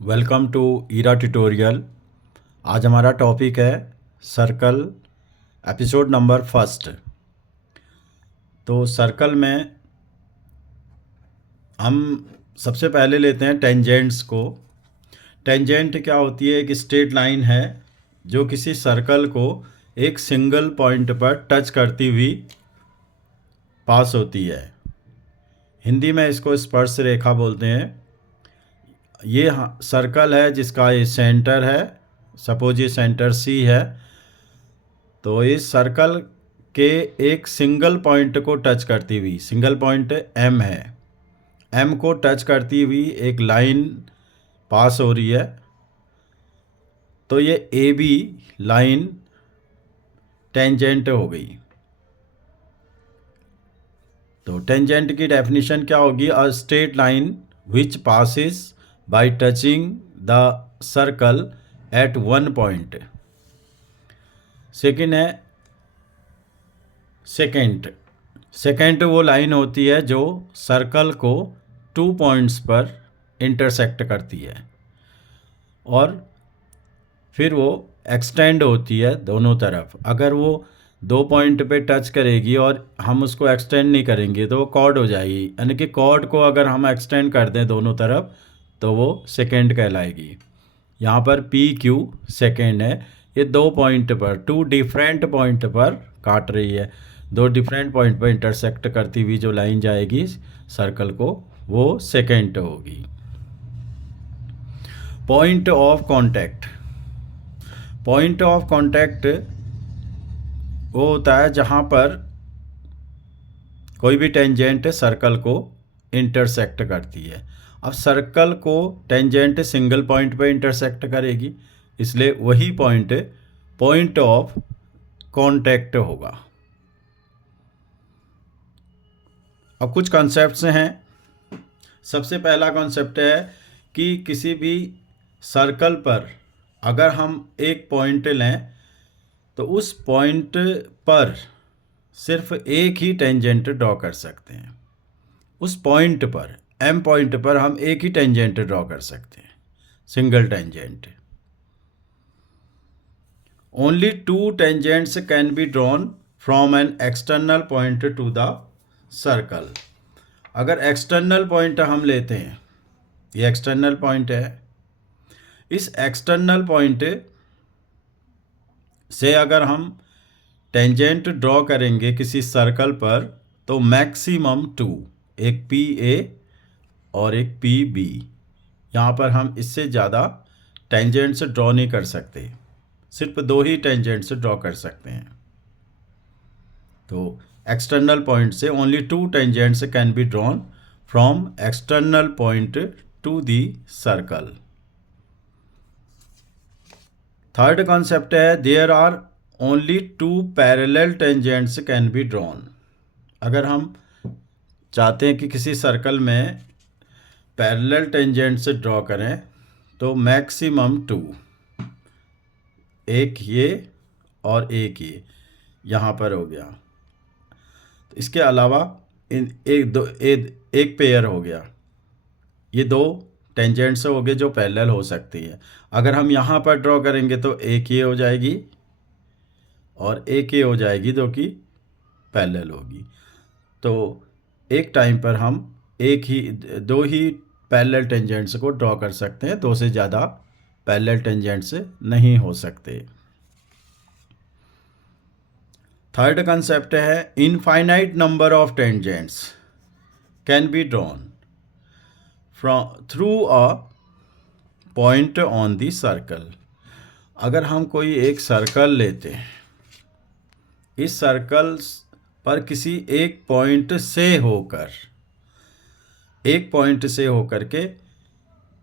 Welcome to Ira tutorial. आज हमारा topic है सर्कल, एपिसोड नंबर फर्स्ट। तो सर्कल में हम सबसे पहले लेते हैं टेंजेंट्स को। टेंजेंट क्या होती है? एक स्ट्रेट लाइन है जो किसी सर्कल को एक सिंगल पॉइंट पर टच करती हुई पास होती है। हिंदी में इसको स्पर्श रेखा बोलते हैं। ये सर्कल है जिसका ये सेंटर है। सपोज ये सेंटर सी है, तो इस सर्कल के एक सिंगल पॉइंट को टच करती हुई, सिंगल पॉइंट एम है, एम को टच करती हुई एक लाइन पास हो रही है। तो ये ए बी लाइन टेंजेंट हो गई। तो टेंजेंट की डेफिनेशन क्या होगी? A straight line which passes bye touching the circle eight one point. Second है सेकेंड वो लाइन होती है जो सर्कल को 2 पॉइंट्स पर इंटरसेक्ट करती है और फिर वो एक्सटेंड होती है दोनों तरफ। अगर वो 2 पॉइंट पे टच करेगी और हम उसको एक्सटेंड नहीं करेंगे तो वो कॉर्ड हो जाएगी, यानी कि कॉर्ड को अगर हम एक्सटेंड कर दें दोनों तरफ तो वो सेकेंड कहलाएगी। यहाँ पर पी क्यू सेकेंड है। ये 2 पॉइंट पर, 2 डिफरेंट पॉइंट पर काट रही है। 2 डिफरेंट पॉइंट पर इंटरसेक्ट करती हुई जो लाइन जाएगी सर्कल को, वो सेकेंड होगी। Point of contact. Point of contact वो होता है जहाँ पर कोई भी टेंजेंट सर्कल को इंटरसेक्ट करती है। अब सर्कल को टेंजेंट सिंगल पॉइंट पे इंटरसेक्ट करेगी, इसलिए वही पॉइंट ऑफ कांटेक्ट होगा। अब कुछ कॉन्सेप्ट्स हैं। सबसे पहला कॉन्सेप्ट है कि किसी भी सर्कल पर अगर हम एक पॉइंट लें तो उस पॉइंट पर सिर्फ एक ही टेंजेंट ड्रॉ कर सकते हैं। उस पॉइंट पर, एम पॉइंट पर हम एक ही टेंजेंट ड्रॉ कर सकते हैं, single tangent. Only 2 tangents can be drawn from an external point to the circle. अगर एक्सटर्नल पॉइंट हम लेते हैं, ये एक्सटर्नल पॉइंट है, इस एक्सटर्नल पॉइंट से अगर हम टेंजेंट ड्रॉ करेंगे किसी सर्कल पर तो मैक्सिमम 2, एक पी ए और एक पी बी। यहाँ पर हम इससे ज़्यादा टेंजेंट्स ड्रॉ नहीं कर सकते, सिर्फ 2 ही टेंजेंट्स ड्रॉ कर सकते हैं। तो एक्सटर्नल पॉइंट से only 2 tangents can be drawn from external point to the circle. Third concept है there are only 2 parallel tangents can be drawn. अगर हम चाहते हैं कि किसी सर्कल में पैरेलल टेंजेंट्स ड्रॉ करें तो मैक्सिमम 2, एक ये और एक ये यहाँ पर हो गया। तो इसके अलावा एक पेयर हो गया। ये 2 टेंजेंट्स हो गए जो पैरेलल हो सकती है। अगर हम यहाँ पर ड्रॉ करेंगे तो एक ये हो जाएगी और एक ये हो जाएगी जो कि पैरेलल होगी। तो एक टाइम पर हम 2 ही पैरेलल टेंजेंट्स को ड्रॉ कर सकते हैं, 2 से ज़्यादा पैरेलल टेंजेंट्स नहीं हो सकते। थर्ड कंसेप्ट है infinite number of tangents can be drawn through a point on the circle. अगर हम कोई एक सर्कल लेते हैं, इस सर्कल पर किसी एक पॉइंट से होकर के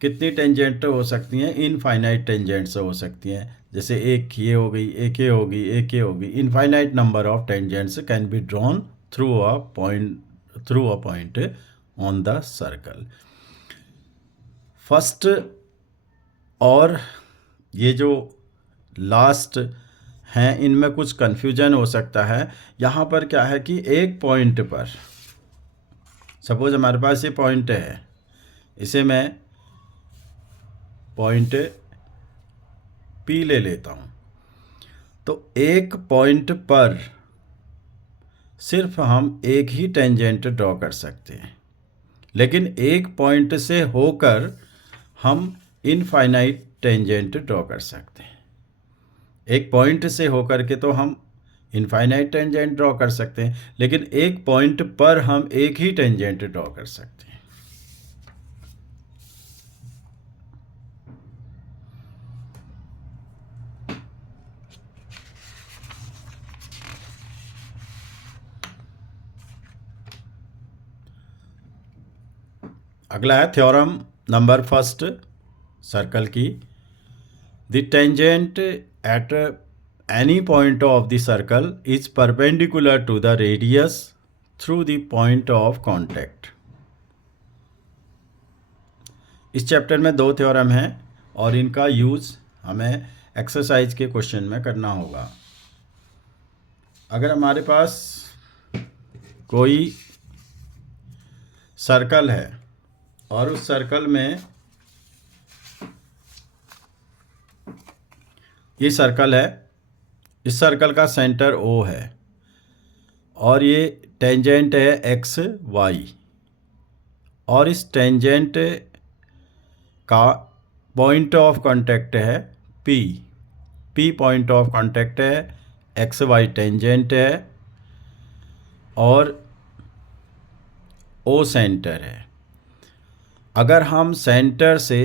कितनी टेंजेंट हो सकती हैं? इनफाइनाइट टेंजेंट्स हो सकती हैं। जैसे एक ये हो गई, एक ये होगी, एक ये होगी। Infinite number of tangents can be drawn through a point on the circle. First और ये जो लास्ट हैं इनमें कुछ कन्फ्यूजन हो सकता है। यहाँ पर क्या है कि एक पॉइंट पर, सपोज हमारे पास ये पॉइंट है, इसे मैं पॉइंट P ले लेता हूँ, तो एक पॉइंट पर सिर्फ हम एक ही टेंजेंट ड्रॉ कर सकते हैं, लेकिन एक पॉइंट से होकर हम इनफाइनाइट टेंजेंट ड्रॉ कर सकते हैं। एक पॉइंट से होकर के तो हम इनफाइनाइट टेंजेंट ड्रॉ कर सकते हैं, लेकिन एक पॉइंट पर हम एक ही टेंजेंट ड्रॉ कर सकते हैं। अगला है थ्योरम नंबर फर्स्ट सर्कल की। The tangent at any point of the circle is perpendicular to the radius through the point of contact. इस चैप्टर में 2 थ्योरम हैं और इनका यूज़ हमें एक्सरसाइज के क्वेश्चन में करना होगा। अगर हमारे पास कोई सर्कल है और उस सर्कल में ये सर्कल है, इस सर्कल का सेंटर O है और ये टेंजेंट है एक्स वाई, और इस टेंजेंट का पॉइंट ऑफ कांटेक्ट है P। P point of contact है, एक्स वाई टेंजेंट है और O सेंटर है। अगर हम सेंटर से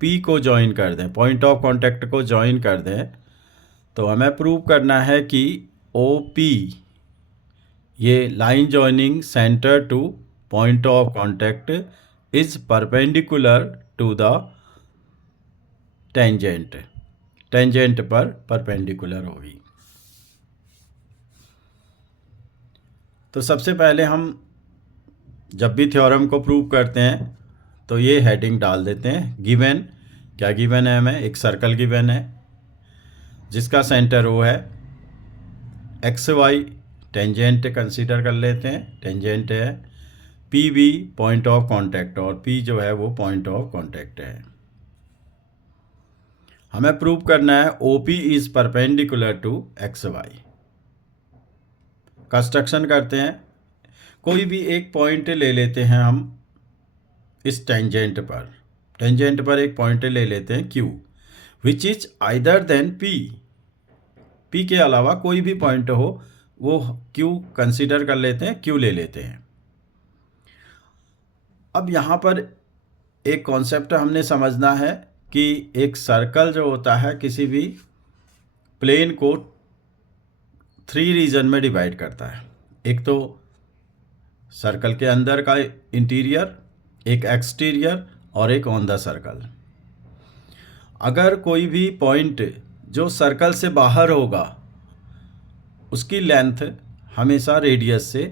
P को ज्वाइन कर दें, पॉइंट ऑफ कांटेक्ट को ज्वाइन कर दें, तो हमें प्रूव करना है कि OP, ये line joining centre to point of contact, is perpendicular to the tangent. Tangent पर परपेंडिकुलर होगी। तो सबसे पहले हम जब भी थ्योरम को प्रूव करते हैं तो ये हेडिंग डाल देते हैं। गिवन, क्या गिवन है हमें? एक सर्कल गिवन है जिसका सेंटर O है, एक्स वाई टेंजेंट कंसीडर कर लेते हैं, टेंजेंट है, पी भी पॉइंट ऑफ कांटेक्ट, और P जो है वो पॉइंट ऑफ कांटेक्ट है। हमें प्रूव करना है OP is perpendicular to X Y. Construction करते हैं। कोई भी एक पॉइंट ले लेते हैं हम इस टेंजेंट पर एक पॉइंट ले लेते हैं Q, which is either than P के अलावा कोई भी पॉइंट हो वो Q कंसीडर कर लेते हैं, Q ले लेते हैं। अब यहाँ पर एक कॉन्सेप्ट हमने समझना है कि एक सर्कल जो होता है किसी भी प्लेन को 3 रीजन में डिवाइड करता है। एक तो सर्कल के अंदर का इंटीरियर, एक एक्सटीरियर और एक ऑन द सर्कल। अगर कोई भी पॉइंट जो सर्कल से बाहर होगा उसकी लेंथ हमेशा रेडियस से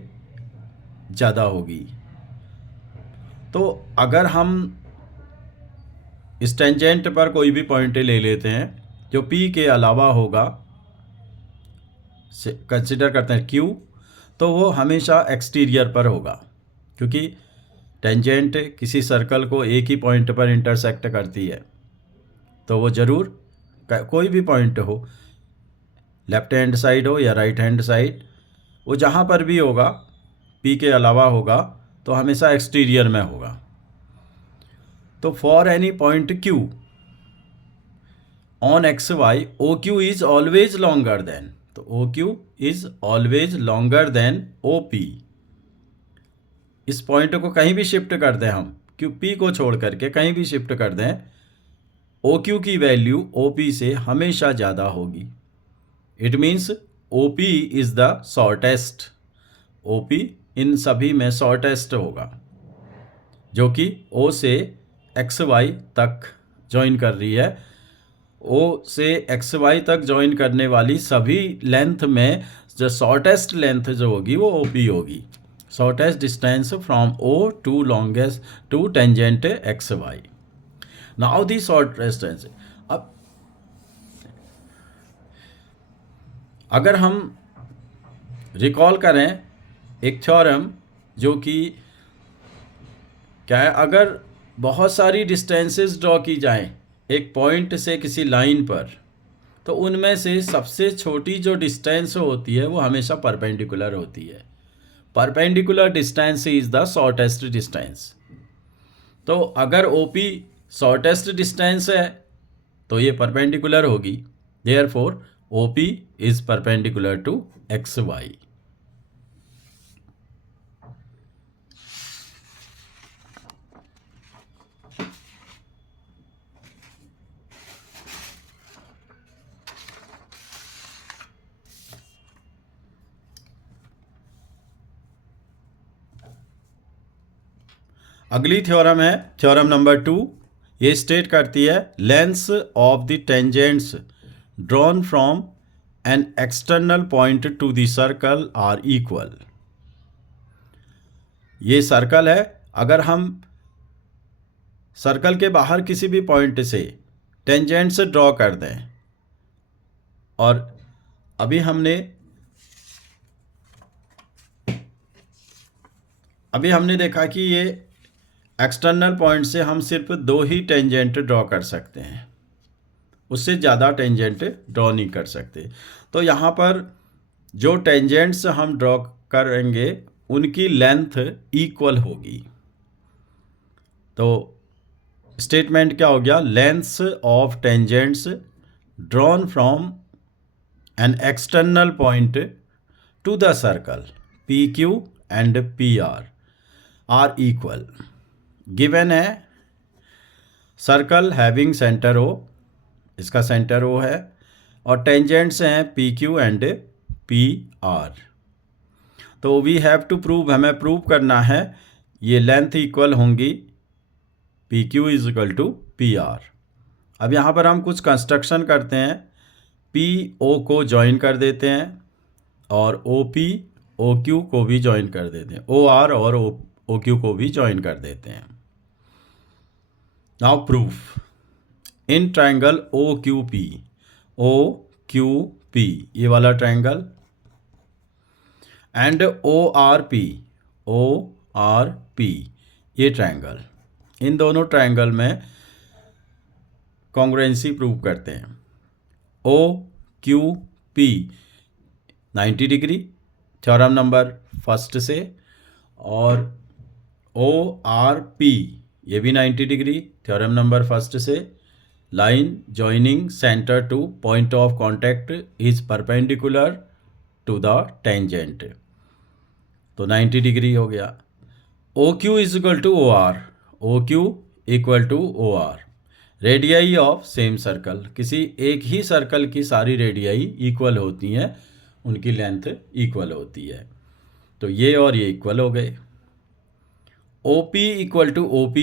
ज़्यादा होगी। तो अगर हम इस टेंजेंट पर कोई भी पॉइंट ले लेते हैं जो P के अलावा होगा, कंसिडर करते हैं Q, तो वो हमेशा एक्सटीरियर पर होगा, क्योंकि टेंजेंट किसी सर्कल को एक ही पॉइंट पर इंटरसेक्ट करती है। तो वो ज़रूर कोई भी पॉइंट हो, लेफ्ट हैंड साइड हो या राइट हैंड साइड, वो जहाँ पर भी होगा P के अलावा होगा तो हमेशा एक्सटीरियर में होगा। तो for any point Q on X Y, OQ is always longer than, तो OQ is always longer than OP। इस पॉइंट को कहीं भी शिफ्ट कर दें हम, P को छोड़ करके कहीं भी शिफ्ट कर दें, OQ की वैल्यू OP से हमेशा ज़्यादा होगी। It means OP is the shortest, OP इन सभी में शॉर्टेस्ट होगा, जो कि O से XY तक ज्वाइन कर रही है। O से XY तक ज्वाइन करने वाली सभी लेंथ में जो शॉर्टेस्ट लेंथ जो होगी वो OP होगी। Shortest distance from O to longest to tangent XY। Now the shortest distance. अब अगर हम रिकॉल करें एक थ्योरम जो कि क्या है, अगर बहुत सारी डिस्टेंसेस ड्रॉ की जाएं एक पॉइंट से किसी लाइन पर, तो उनमें से सबसे छोटी जो डिस्टेंस होती है वो हमेशा परपेंडिकुलर होती है। Perpendicular distance is the shortest distance. तो अगर OP शॉर्टेस्ट डिस्टेंस है तो ये परपेंडिकुलर होगी, therefore OP is perpendicular to XY। अगली थ्योरम है थ्योरम नंबर 2। ये स्टेट करती है lengths of the tangents drawn from an external point to the circle are equal. ये सर्कल है, अगर हम सर्कल के बाहर किसी भी पॉइंट से टेंजेंट्स ड्रॉ कर दें, और अभी हमने देखा कि ये एक्सटर्नल पॉइंट से हम सिर्फ 2 ही टेंजेंट ड्रॉ कर सकते हैं, उससे ज़्यादा टेंजेंट ड्रॉ नहीं कर सकते। तो यहाँ पर जो टेंजेंट्स हम ड्रॉ करेंगे उनकी लेंथ इक्वल होगी। तो स्टेटमेंट क्या हो गया, lengths of tangents drawn from an external point to the circle PQ and PR are equal. Given है सर्कल हैविंग सेंटर O, इसका सेंटर O है, और टेंजेंट्स हैं PQ एंड PR। तो वी हैव टू प्रूव, हमें prove करना है ये लेंथ इक्वल होंगी PQ is equal to PR। अब यहाँ पर हम कुछ कंस्ट्रक्शन करते हैं, PO को ज्वाइन कर देते हैं और OP OQ को भी ज्वाइन कर देते हैं, OR और OQ को भी ज्वाइन कर देते हैं। Now proof, in triangle OQP ये वाला ट्रायंगल एंड ORP ये ट्रायंगल, इन दोनों ट्रायंगल में कॉन्ग्रुएंसी प्रूव करते हैं। OQP 90 degree theorem number first से, और ORP ये भी 90 डिग्री थ्योरम नंबर फर्स्ट से। Line joining centre to point of contact is perpendicular to the tangent, तो 90 डिग्री हो गया। OQ is equal to OR, OQ equal to OR, radii of same circle, किसी एक ही circle की सारी radii equal होती हैं, उनकी लेंथ इक्वल होती है, तो ये और ये इक्वल हो गए। OP इक्वल टू OP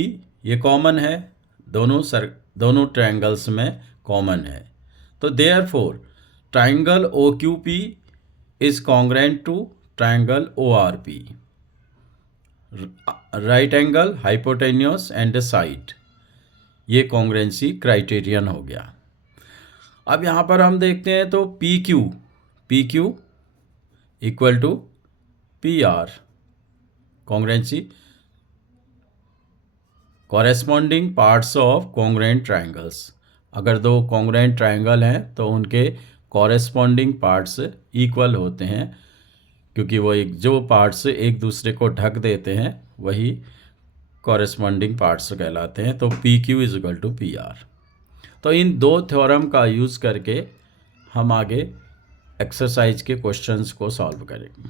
ये कॉमन है, दोनों ट्रायंगल्स में कॉमन है, तो therefore triangle OQP is congruent to triangle ORP, right angle, hypotenuse and side, ये कॉन्ग्रुएंसी क्राइटेरियन हो गया। अब यहाँ पर हम देखते हैं तो PQ equal to PR, congruency, corresponding parts of congruent triangles, अगर 2 कॉन्ग्रुएंट ट्रायंगल हैं तो उनके कॉरेस्पॉन्डिंग पार्ट्स इक्वल होते हैं, क्योंकि वो जो पार्ट्स एक दूसरे को ढक देते हैं वही कॉरेस्पॉन्डिंग पार्ट्स कहलाते हैं। तो PQ is equal to PR। तो इन 2 थ्योरम का यूज़ करके हम आगे एक्सरसाइज के क्वेश्चंस को सॉल्व करेंगे।